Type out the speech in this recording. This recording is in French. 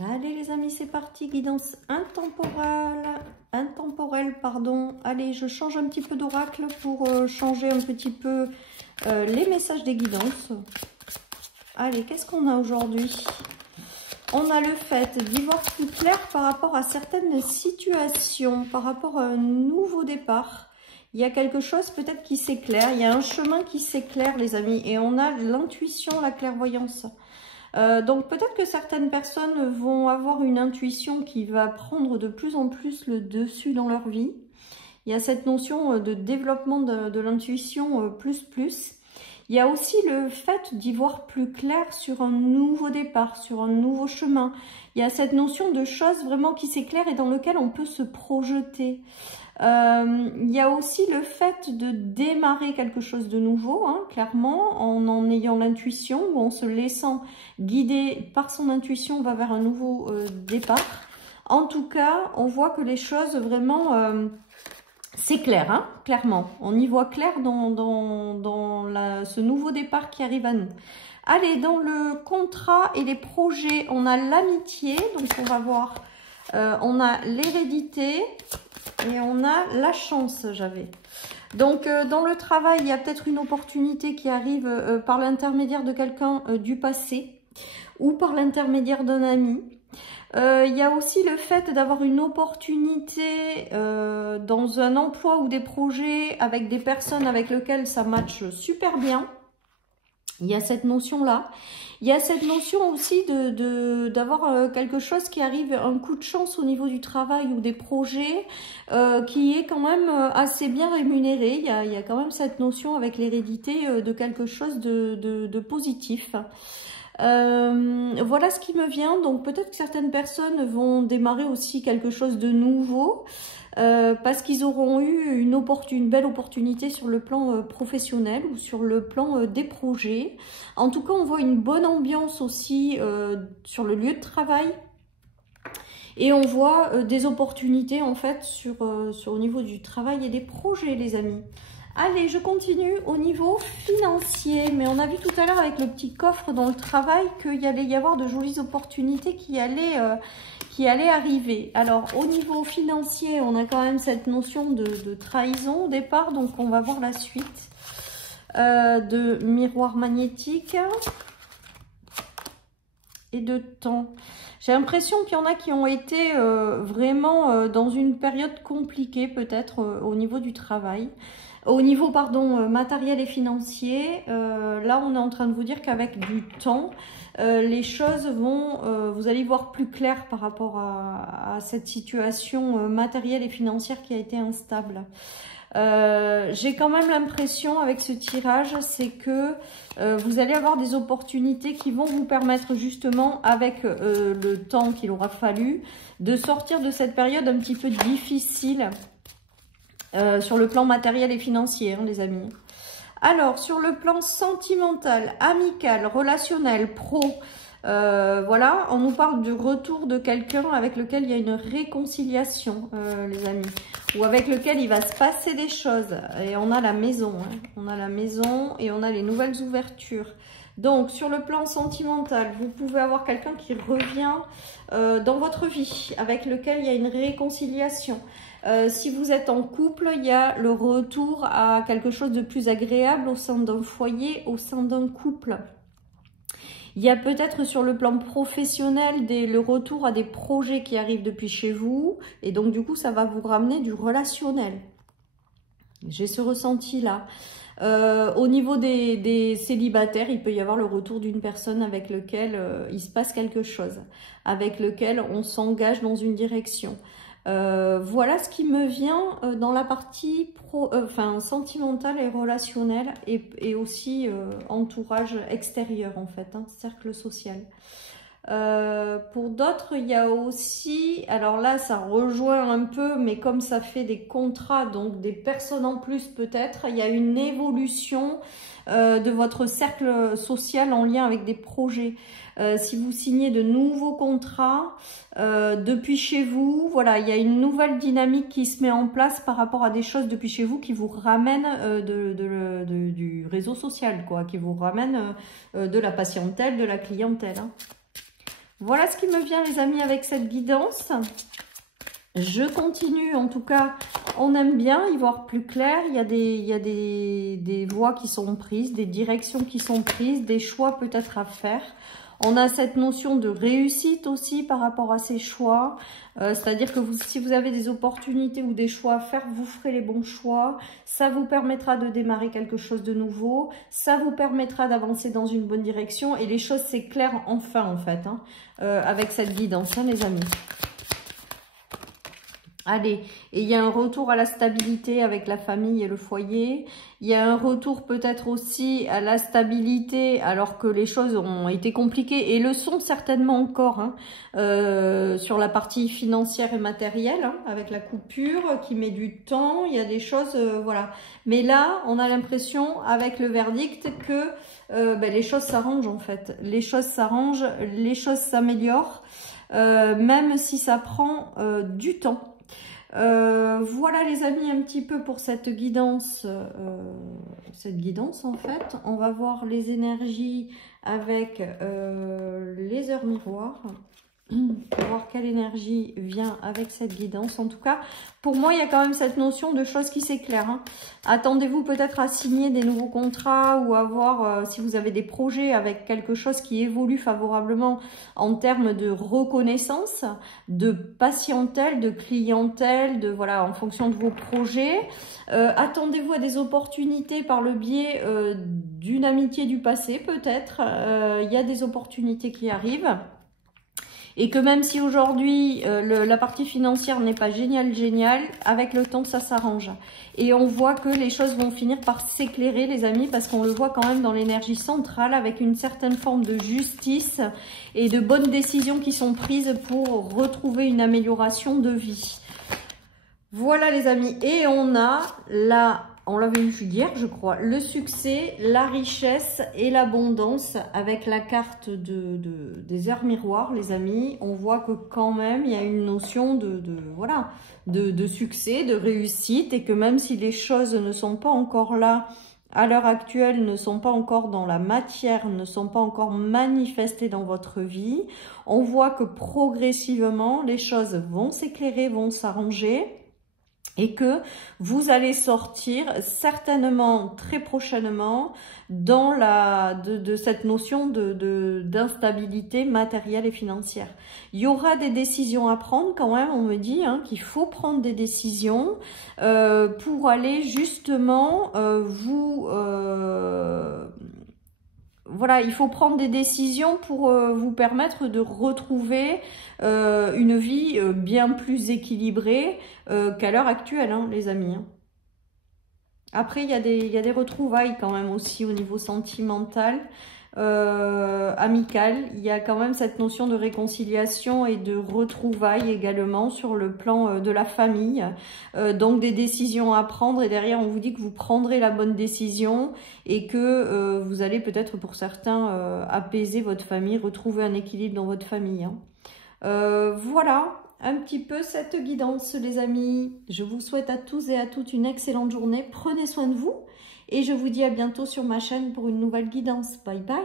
Allez les amis, c'est parti, guidance intemporelle, pardon. Allez, je change un petit peu d'oracle pour changer un petit peu les messages des guidances. Allez, qu'est-ce qu'on a aujourd'hui? On a le fait d'y voir plus clair par rapport à certaines situations, par rapport à un nouveau départ. Il y a quelque chose peut-être qui s'éclaire, il y a un chemin qui s'éclaire les amis, et on a l'intuition, la clairvoyance. Donc peut-être que certaines personnes vont avoir une intuition qui va prendre de plus en plus le dessus dans leur vie. Il y a cette notion de développement de l'intuition plus. Il y a aussi le fait d'y voir plus clair sur un nouveau départ, sur un nouveau chemin. Il y a cette notion de choses vraiment qui s'éclairent et dans lequel on peut se projeter. Il y a aussi le fait de démarrer quelque chose de nouveau, hein, clairement, en ayant l'intuition ou en se laissant guider par son intuition, on va vers un nouveau départ. En tout cas, on voit que les choses vraiment s'éclairent, hein, clairement. On y voit clair dans ce nouveau départ qui arrive à nous. Allez, dans le contrat et les projets, on a l'amitié, donc on va voir, on a l'hérédité. Et on a la chance, j'avais. Donc, dans le travail, il y a peut-être une opportunité qui arrive par l'intermédiaire de quelqu'un du passé ou par l'intermédiaire d'un ami. Il y a aussi le fait d'avoir une opportunité dans un emploi ou des projets avec des personnes avec lesquelles ça matche super bien. Il y a cette notion-là. Il y a cette notion aussi d'avoir quelque chose qui arrive, un coup de chance au niveau du travail ou des projets qui est quand même assez bien rémunéré. Il y a quand même cette notion avec l'hérédité de quelque chose de positif. Voilà ce qui me vient. Donc peut-être que certaines personnes vont démarrer aussi quelque chose de nouveau. Parce qu'ils auront eu une belle opportunité sur le plan professionnel ou sur le plan des projets. En tout cas, on voit une bonne ambiance aussi sur le lieu de travail. Et on voit des opportunités en fait au niveau du travail et des projets, les amis. Allez, je continue au niveau financier. Mais on a vu tout à l'heure avec le petit coffre dans le travail qu'il y allait y avoir de jolies opportunités qui allaient arriver. Alors, au niveau financier, on a quand même cette notion de trahison au départ. Donc, on va voir la suite de miroir magnétique et de temps. J'ai l'impression qu'il y en a qui ont été vraiment dans une période compliquée peut-être au niveau du travail. Au niveau, pardon, matériel et financier, là, on est en train de vous dire qu'avec du temps, les choses vont, vous allez voir plus clair par rapport à cette situation matérielle et financière qui a été instable. J'ai quand même l'impression avec ce tirage, c'est que vous allez avoir des opportunités qui vont vous permettre justement, avec le temps qu'il aura fallu, de sortir de cette période un petit peu difficile sur le plan matériel et financier, hein, les amis. Alors, sur le plan sentimental, amical, relationnel, pro, voilà, on nous parle du retour de quelqu'un avec lequel il y a une réconciliation, les amis, ou avec lequel il va se passer des choses. Et on a la maison, hein. On a la maison et on a les nouvelles ouvertures. Donc, sur le plan sentimental, vous pouvez avoir quelqu'un qui revient dans votre vie, avec lequel il y a une réconciliation. Si vous êtes en couple, il y a le retour à quelque chose de plus agréable au sein d'un foyer, au sein d'un couple. Il y a peut-être sur le plan professionnel le retour à des projets qui arrivent depuis chez vous. Et donc, du coup, ça va vous ramener du relationnel. J'ai ce ressenti-là. Au niveau des célibataires, il peut y avoir le retour d'une personne avec laquelle il se passe quelque chose, avec lequel on s'engage dans une direction. Voilà ce qui me vient dans la partie sentimentale et relationnelle et aussi entourage extérieur en fait, hein, cercle social. Pour d'autres, il y a aussi, alors là ça rejoint un peu, mais comme ça fait des contrats, donc des personnes en plus peut-être, il y a une évolution de votre cercle social en lien avec des projets. Si vous signez de nouveaux contrats depuis chez vous, voilà, il y a une nouvelle dynamique qui se met en place par rapport à des choses depuis chez vous qui vous ramènent du réseau social, quoi, qui vous ramènent de la patientèle, de la clientèle, hein. Voilà ce qui me vient les amis avec cette guidance. Je continue, en tout cas, on aime bien y voir plus clair. Il y a des voies qui sont prises, des directions qui sont prises, des choix peut-être à faire. On a cette notion de réussite aussi par rapport à ces choix. C'est-à-dire que si vous avez des opportunités ou des choix à faire, vous ferez les bons choix. Ça vous permettra de démarrer quelque chose de nouveau. Ça vous permettra d'avancer dans une bonne direction. Et les choses, c'est clair enfin en fait, hein, avec cette guidance, hein, les amis. Allez, et il y a un retour à la stabilité avec la famille et le foyer. Il y a un retour peut-être aussi à la stabilité alors que les choses ont été compliquées et le sont certainement encore hein, sur la partie financière et matérielle hein, avec la coupure qui met du temps. Il y a des choses, voilà. Mais là, on a l'impression avec le verdict que les choses s'arrangent en fait. Les choses s'arrangent, les choses s'améliorent, même si ça prend du temps. Voilà les amis un petit peu pour cette guidance en fait. On va voir les énergies avec les heures miroirs. Pour voir quelle énergie vient avec cette guidance. En tout cas, pour moi, il y a quand même cette notion de choses qui s'éclairent. Hein. Attendez-vous peut-être à signer des nouveaux contrats ou à voir si vous avez des projets avec quelque chose qui évolue favorablement en termes de reconnaissance, de patientèle, de clientèle, de voilà, en fonction de vos projets. Attendez-vous à des opportunités par le biais d'une amitié du passé, peut-être. Il y a des opportunités qui arrivent. Et que même si aujourd'hui, la partie financière n'est pas géniale, avec le temps, ça s'arrange. Et on voit que les choses vont finir par s'éclairer, les amis, parce qu'on le voit quand même dans l'énergie centrale, avec une certaine forme de justice et de bonnes décisions qui sont prises pour retrouver une amélioration de vie. Voilà, les amis. Et on a on l'avait vu hier, je crois, le succès, la richesse et l'abondance avec la carte des heures miroirs, les amis. On voit que quand même, il y a une notion de succès, de réussite et que même si les choses ne sont pas encore là, à l'heure actuelle, ne sont pas encore dans la matière, ne sont pas encore manifestées dans votre vie, on voit que progressivement, les choses vont s'éclairer, vont s'arranger. Et que vous allez sortir certainement très prochainement dans de cette notion d'instabilité matérielle et financière. Il y aura des décisions à prendre quand même, on me dit hein, qu'il faut prendre des décisions pour aller justement voilà, il faut prendre des décisions pour vous permettre de retrouver une vie bien plus équilibrée qu'à l'heure actuelle, hein, les amis. Hein. Après, il y a des retrouvailles quand même aussi au niveau sentimental, amical. Il y a quand même cette notion de réconciliation et de retrouvailles également sur le plan de la famille. Donc des décisions à prendre et derrière on vous dit que vous prendrez la bonne décision et que vous allez peut-être pour certains apaiser votre famille, retrouver un équilibre dans votre famille. Hein. Voilà un petit peu cette guidance les amis. Je vous souhaite à tous et à toutes une excellente journée. Prenez soin de vous. Et je vous dis à bientôt sur ma chaîne pour une nouvelle guidance. Bye bye.